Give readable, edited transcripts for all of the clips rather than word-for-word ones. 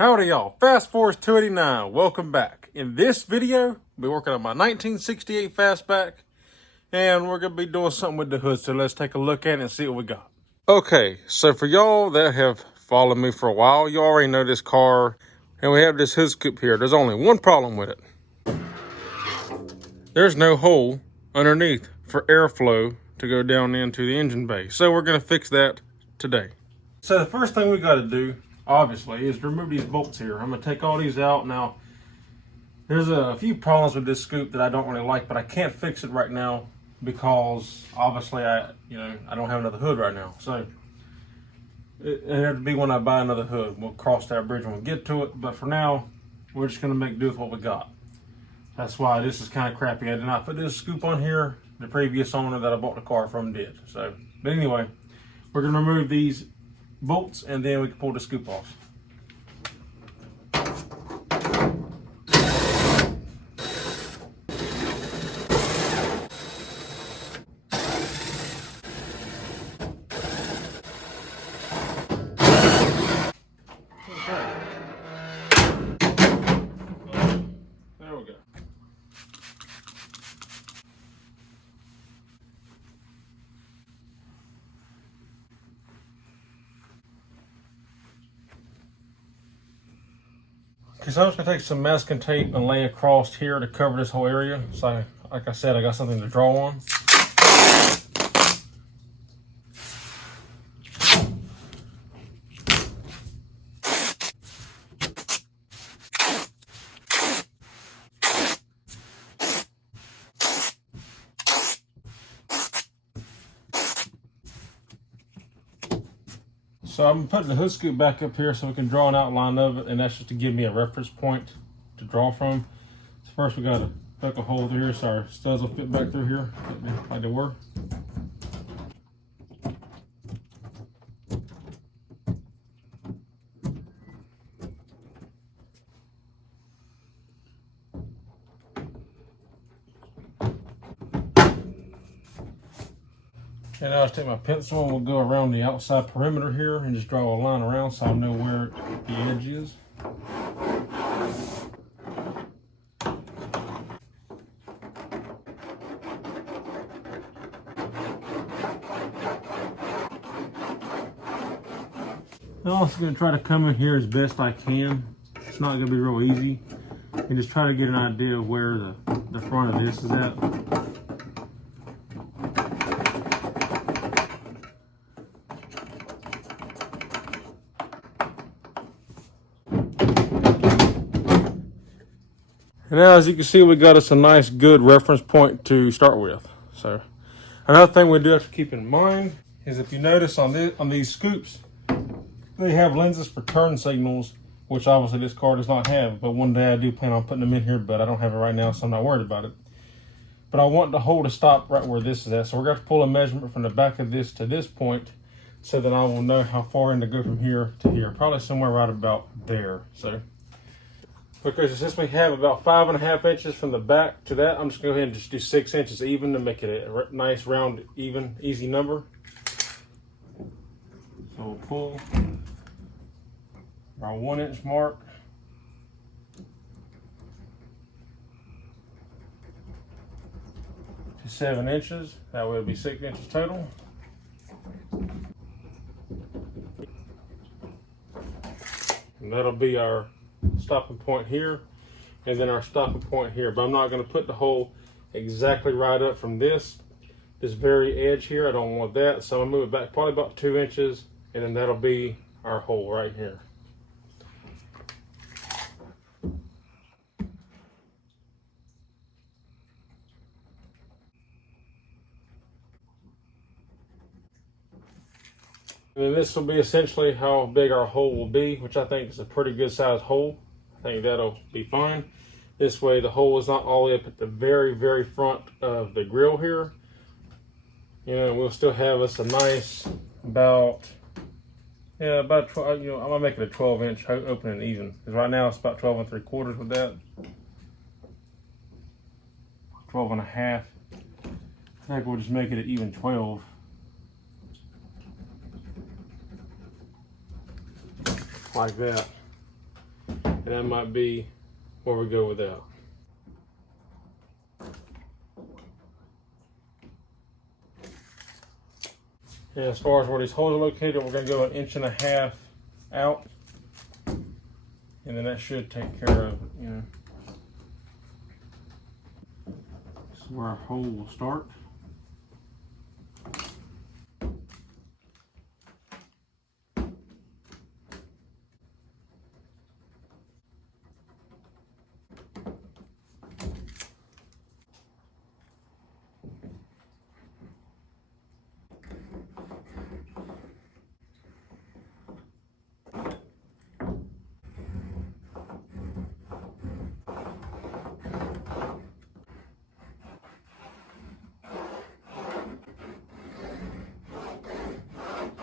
Howdy y'all, Fast Force 289, welcome back. In this video, we'll be working on my 1968 Fastback, and we're going to be doing something with the hood, so let's take a look at it and see what we got. Okay, so for y'all that have followed me for a while, you already know this car, and we have this hood scoop here. There's only one problem with it. There's no hole underneath for airflow to go down into the engine bay, so we're going to fix that today. So the first thing we got to do, obviously, is remove these bolts here. I'm going to take all these out. Now, there's a few problems with this scoop that I don't really like, but I can't fix it right now because obviously I don't have another hood right now. So it had to be when I buy another hood. We'll cross that bridge when we get to it, but for now, we're just going to make do with what we got. That's why this is kind of crappy. I did not put this scoop on here. The previous owner that I bought the car from did. So, but anyway, we're going to remove these bolts and then we can pull the scoop off. Okay. There we go. Okay, so I'm just gonna take some masking tape and lay across here to cover this whole area. So, like I said, I got something to draw on. So I'm putting the hood scoop back up here so we can draw an outline of it, and that's just to give me a reference point to draw from. So first we gotta poke a hole through here so our studs will fit back through here like they were. And now I'll take my pencil and we'll go around the outside perimeter here and just draw a line around so I know where the edge is. I'm also going to try to come in here as best I can. It's not going to be real easy. And just try to get an idea of where the front of this is at. And now, as you can see, we got us a nice, good reference point to start with. So, another thing we do have to keep in mind is if you notice on these scoops, they have lenses for turn signals, which obviously this car does not have. But one day I do plan on putting them in here, but I don't have it right now, so I'm not worried about it. But I want the hole to stop right where this is at. So we're going to pull a measurement from the back of this to this point so that I will know how far in to go from here to here. Probably somewhere right about there. So, because since we have about 5.5 inches from the back to that, I'm just going to go ahead and just do 6 inches even to make it a nice, round, even, easy number. So we'll pull our 1 inch mark. To 7 inches. That way it'll be 6 inches total. And that'll be our stopping point here, and then our stopping point here. But I'm not going to put the hole exactly right up from this very edge here. I don't want that, so I'm going to move it back probably about 2 inches, and then that'll be our hole right here. And then this will be essentially how big our hole will be, which I think is a pretty good sized hole. I think that'll be fine. This way the hole is not all the way up at the very, very front of the grill here. You know, we'll still have us a nice about 12, I'm gonna make it a 12 inch opening even. Because right now it's about 12 3/4 with that. 12 1/2. I think we'll just make it an even 12. Like that. And that might be where we go with that. And as far as where these holes are located, we're going to go 1.5 inches out, and then that should take care of it, you know. This is where our hole will start.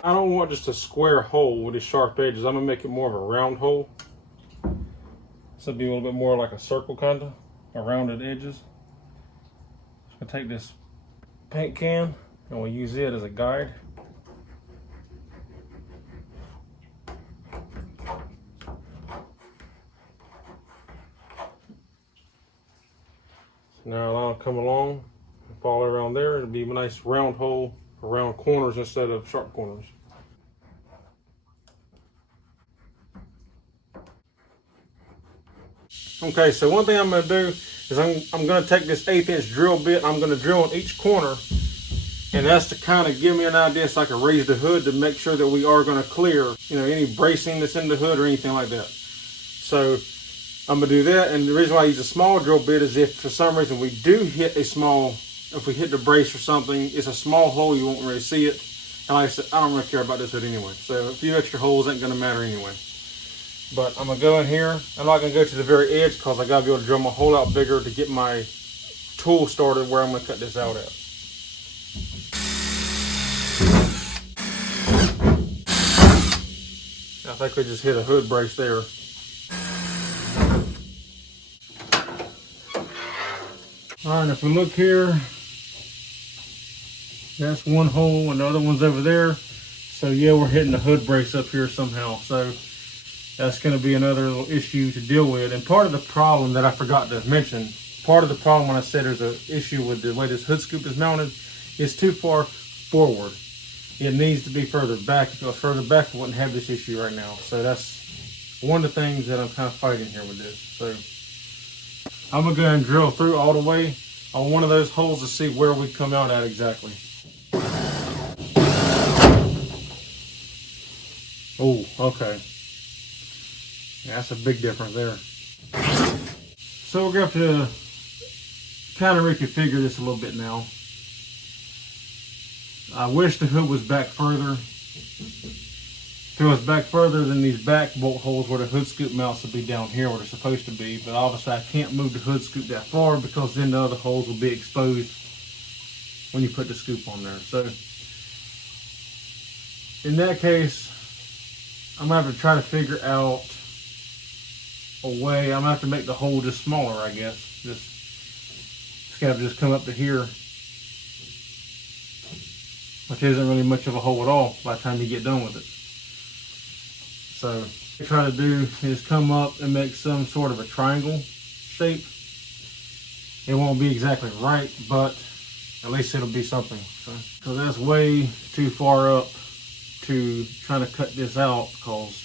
I don't want just a square hole with these sharp edges. I'm gonna make it more of a round hole. So it'll be a little bit more like a circle kind of, a rounded edges. I'm gonna take this paint can and we'll use it as a guide. So now I'll come along and follow around there. It'll be a nice round hole for round corners instead of sharp corners. Okay, so one thing I'm going to do is I'm going to take this 1/8 inch drill bit. I'm going to drill on each corner, and that's to kind of give me an idea so I can raise the hood to make sure that we are going to clear, you know, any bracing that's in the hood or anything like that. So I'm going to do that, and the reason why I use a small drill bit is if for some reason we do hit if we hit the brace or something, it's a small hole, you won't really see it. And like I said, I don't really care about this hood anyway. So a few extra holes ain't going to matter anyway. But I'm going to go in here. I'm not going to go to the very edge because I got to be able to drill my hole out bigger to get my tool started where I'm going to cut this out at. I think we just hit a hood brace there. All right, if we look here, that's one hole and the other one's over there. So yeah, we're hitting the hood brace up here somehow. So that's going to be another little issue to deal with. And part of the problem that I forgot to mention, part of the problem when I said there's an issue with the way this hood scoop is mounted, is too far forward. It needs to be further back. If it was further back, we wouldn't have this issue right now. So that's one of the things that I'm kind of fighting here with this. So I'm going to go ahead and drill through all the way on one of those holes to see where we come out at exactly. Oh, okay. Yeah, that's a big difference there. So we're going to have to kind of reconfigure this a little bit now. I wish the hood was back further. If it was back further, then these back bolt holes where the hood scoop mounts would be down here where they're supposed to be. But obviously I can't move the hood scoop that far because then the other holes will be exposed when you put the scoop on there. So in that case, I'm going to have to try to figure out a way. I'm going to have to make the hole just smaller, I guess. It's got to just come up to here, which isn't really much of a hole at all by the time you get done with it. So what I try to do is come up and make some sort of a triangle shape. It won't be exactly right, but at least it'll be something. So that's way too far up to trying to cut this out because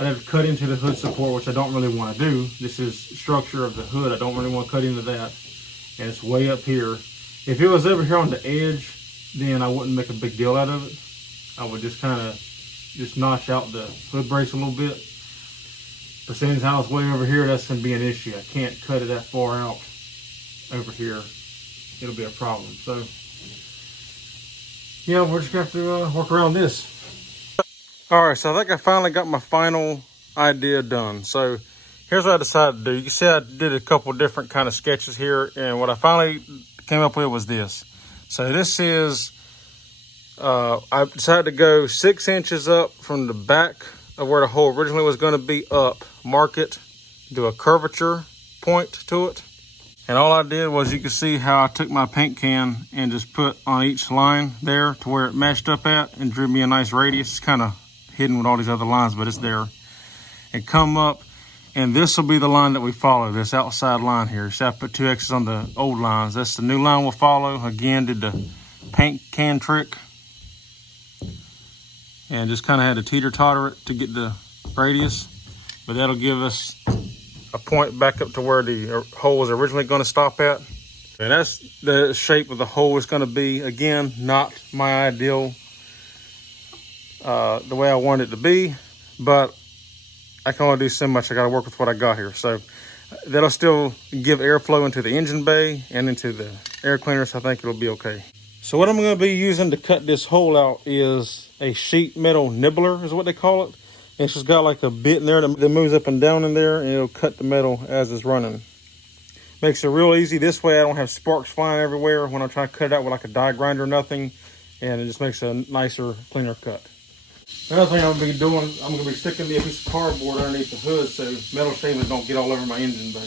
I'd have to cut into the hood support, which I don't really want to do. This is structure of the hood. I don't really want to cut into that. And it's way up here. If it was over here on the edge, then I wouldn't make a big deal out of it. I would just kind of just notch out the hood brace a little bit. But since I was way over here, that's going to be an issue. I can't cut it that far out over here. It'll be a problem. So, yeah, we're just going to have to work around this. All right, so I think I finally got my final idea done. So here's what I decided to do. You can see I did a couple different kind of sketches here, and what I finally came up with was this. So this is, I decided to go 6 inches up from the back of where the hole originally was going to be up, mark it, do a curvature point to it. And all I did was, you can see how I took my paint can and just put on each line there to where it matched up at and drew me a nice radius. It's kind of hidden with all these other lines, but it's there. And come up And this will be the line that we follow, this outside line here. So I put 2 X's on the old lines. That's the new line we'll follow. Again, did the paint can trick. And just kind of had to teeter-totter it to get the radius. But that'll give us a point back up to where the hole was originally going to stop at. And that's the shape of the hole is going to be. Again, not my ideal, the way I want it to be, but I can only do so much. I got to work with what I got here. So that'll still give airflow into the engine bay and into the air cleaner, so I think it'll be okay. So what I'm going to be using to cut this hole out is a sheet metal nibbler is what they call it. It's just got like a bit in there that moves up and down in there, and it'll cut the metal as it's running. Makes it real easy. This way I don't have sparks flying everywhere when I'm trying to cut it out with like a die grinder or nothing. And it just makes a nicer, cleaner cut. Another thing I'm going to be doing, I'm going to be sticking me a piece of cardboard underneath the hood so metal shavings don't get all over my engine bay.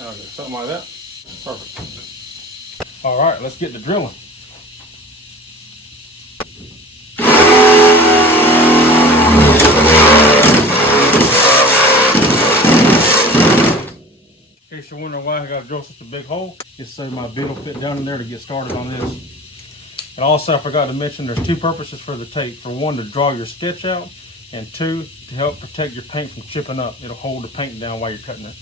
Okay, something like that. Perfect. All right, let's get to drilling. In case you're wondering why I got to drill such a big hole, just so my bit will fit down in there to get started on this. And also I forgot to mention there's 2 purposes for the tape. For 1, to draw your sketch out, and 2, to help protect your paint from chipping up. It'll hold the paint down while you're cutting it.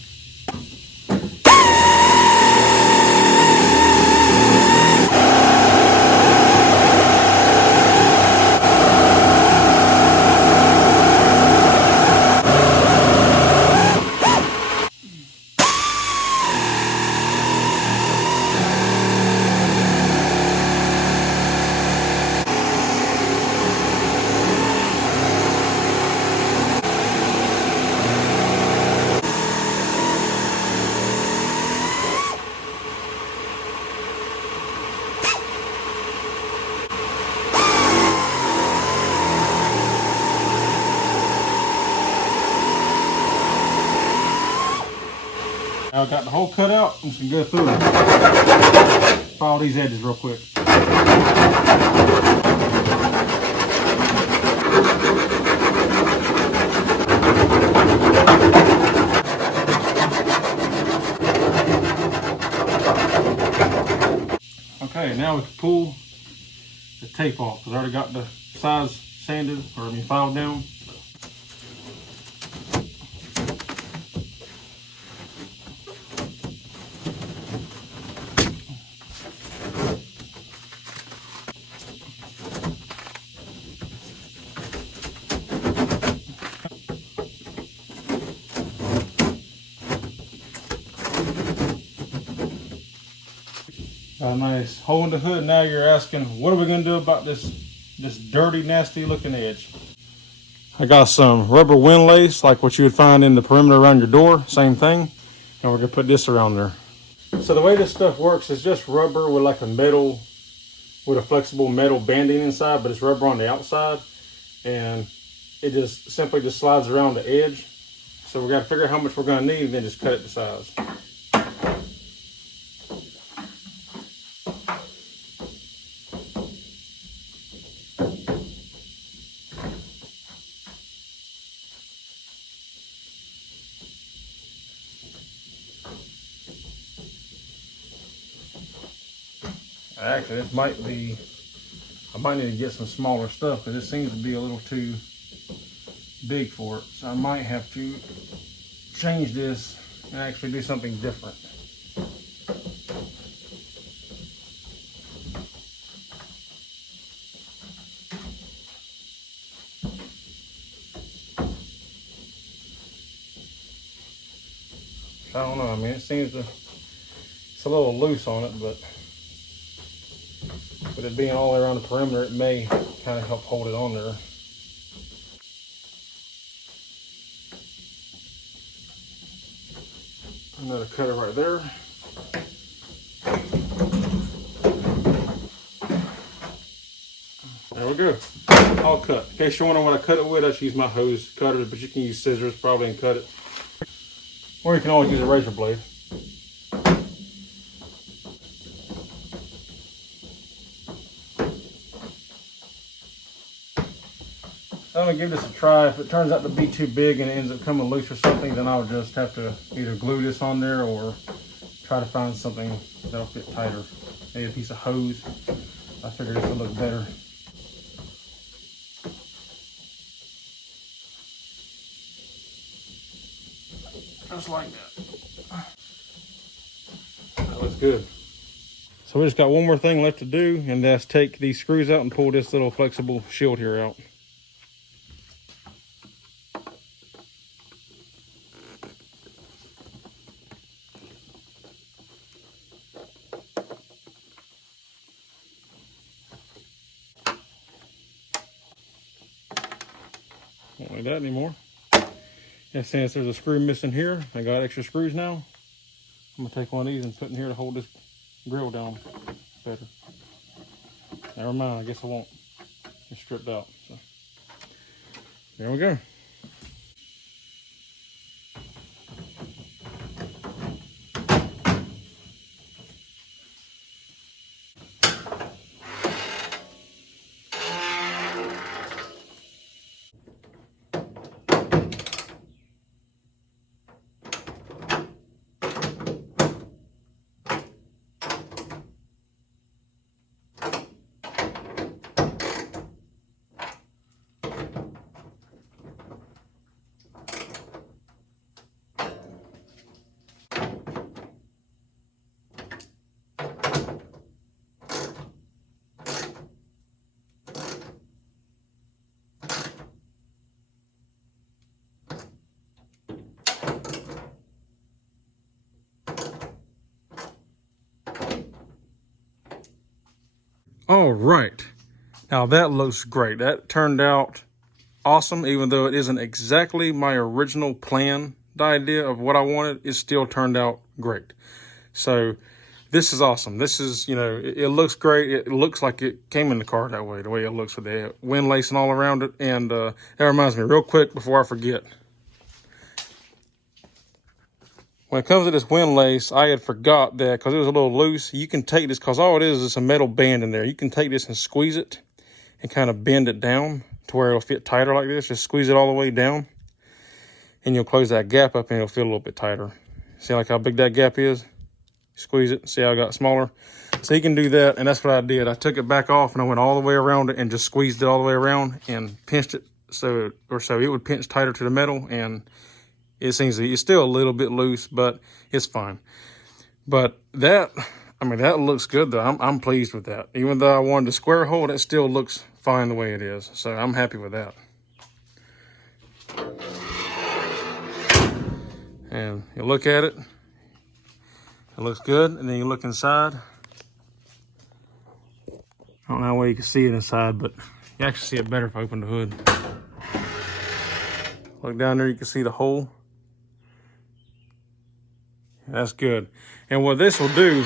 Now I got the hole cut out. I'm just gonna go through and file these edges real quick. Okay, now we can pull the tape off because I already got the sides sanded, filed down. Got a nice hole in the hood. Now you're asking, what are we gonna do about this dirty, nasty looking edge? I got some rubber wind lace, like what you would find in the perimeter around your door, same thing. And we're gonna put this around there. So the way this stuff works is just rubber with like with a flexible metal banding inside, but it's rubber on the outside. And it just simply just slides around the edge. So we gotta figure out how much we're gonna need and then just cut it to size. Actually, this might be, I might need to get some smaller stuff because it seems to be a little too big for it. So I might have to change this and actually do something different. I don't know, I mean, it seems to, it's a little loose on it, but with it being all around the perimeter, it may kind of help hold it on there. Another cutter right there. There we go. All cut. In case you're wondering what I cut it with, I just use my hose cutters, but you can use scissors probably and cut it. Or you can always use a razor blade. I'm gonna give this a try. If it turns out to be too big and it ends up coming loose or something, then I'll just have to either glue this on there or try to find something that'll fit tighter. Maybe a piece of hose. I figured this would look better. Just like that. That looks good. So we just got one more thing left to do, and that's take these screws out and pull this little flexible shield here out. Don't need that anymore. And since there's a screw missing here, I got extra screws now. I'm gonna take one of these and put in here to hold this grill down better. Never mind, I guess I won't. It's stripped out. So there we go. All right, now that looks great. That turned out awesome, even though it isn't exactly my original plan. The idea of what I wanted, it still turned out great. So this is awesome. This is, it looks great. It looks like it came in the car that way, the way it looks with the wind lacing all around it. And that reminds me, real quick before I forget, when it comes to this wind lace, I had forgot that because it was a little loose. You can take this, because all it is a metal band in there. You can take this and squeeze it and kind of bend it down to where it'll fit tighter like this. Just squeeze it all the way down and you'll close that gap up and it'll feel a little bit tighter. See like how big that gap is? Squeeze it, see how it got smaller? So you can do that, and that's what I did. I took it back off and I went all the way around it and just squeezed it all the way around and pinched it so it would pinch tighter to the metal, and it seems it's still a little bit loose, but it's fine. But that looks good though. I'm pleased with that. Even though I wanted a square hole, it still looks fine the way it is. So I'm happy with that. And you look at it, it looks good. And then you look inside. I don't know how well you can see it inside, but you actually see it better if I open the hood. Look down there, you can see the hole. That's good. And what this will do,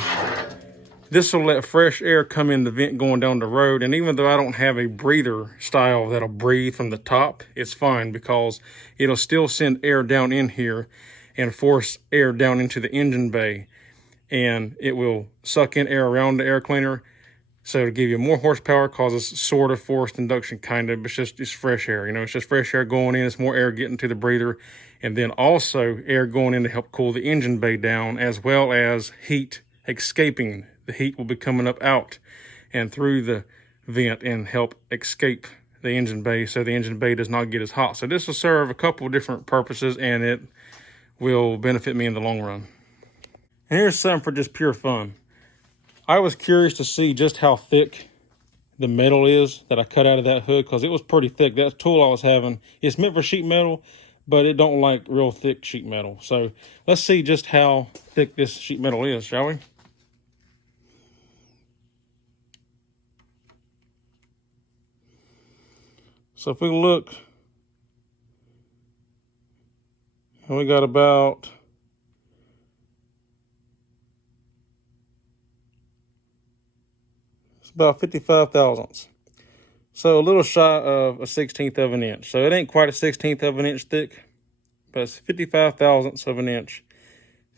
this will let fresh air come in the vent going down the road. And even though I don't have a breather style that'll breathe from the top, it's fine because it'll still send air down in here and force air down into the engine bay. And it will suck in air around the air cleaner. So to give you more horsepower, cause it's sort of forced induction, kind of, but it's fresh air. It's just fresh air going in. It's more air getting to the breather. And then also air going in to help cool the engine bay down, as well as heat escaping. The heat will be coming up out and through the vent and help escape the engine bay so the engine bay does not get as hot. So this will serve a couple of different purposes, and it will benefit me in the long run. And here's something for just pure fun. I was curious to see just how thick the metal is that I cut out of that hood, because it was pretty thick. That tool I was having, it's meant for sheet metal, but it don't like real thick sheet metal. So let's see just how thick this sheet metal is, shall we? So if we look, we got about about 55 thousandths. So a little shy of a 1/16 of an inch. So it ain't quite a 1/16 of an inch thick, but it's 55 thousandths of an inch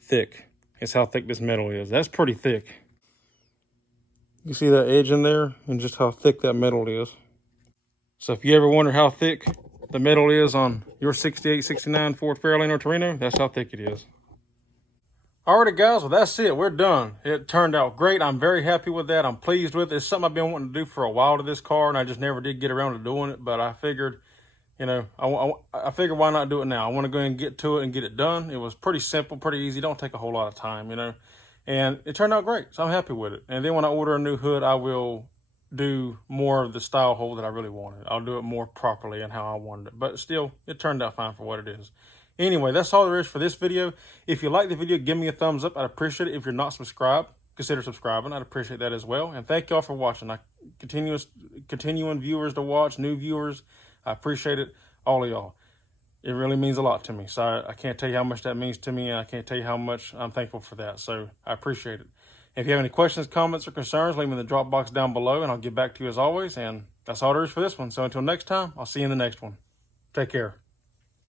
thick. Is how thick this metal is. That's pretty thick. You see that edge in there and just how thick that metal is. So if you ever wonder how thick the metal is on your 68, 69 Ford Fairlane or Torino, that's how thick it is. Alrighty guys, well that's it, we're done. It turned out great, I'm very happy with that, I'm pleased with it. It's something I've been wanting to do for a while to this car, and I just never did get around to doing it, but I figured, you know, I figured why not do it now? I want to go ahead and get to it and get it done. It was pretty simple, pretty easy, don't take a whole lot of time, you know, and it turned out great, so I'm happy with it. And then when I order a new hood, I will do more of the style hole that I really wanted. I'll do it more properly and how I wanted it, but still, it turned out fine for what it is. Anyway, that's all there is for this video. If you like the video, give me a thumbs up. I'd appreciate it. If you're not subscribed, consider subscribing. I'd appreciate that as well. And thank y'all for watching. Continuing viewers to watch, new viewers, I appreciate it, all of y'all. It really means a lot to me. So I can't tell you how much that means to me, and I can't tell you how much I'm thankful for that. So I appreciate it. If you have any questions, comments, or concerns, leave them in the drop box down below, and I'll get back to you as always. And that's all there is for this one. So until next time, I'll see you in the next one. Take care.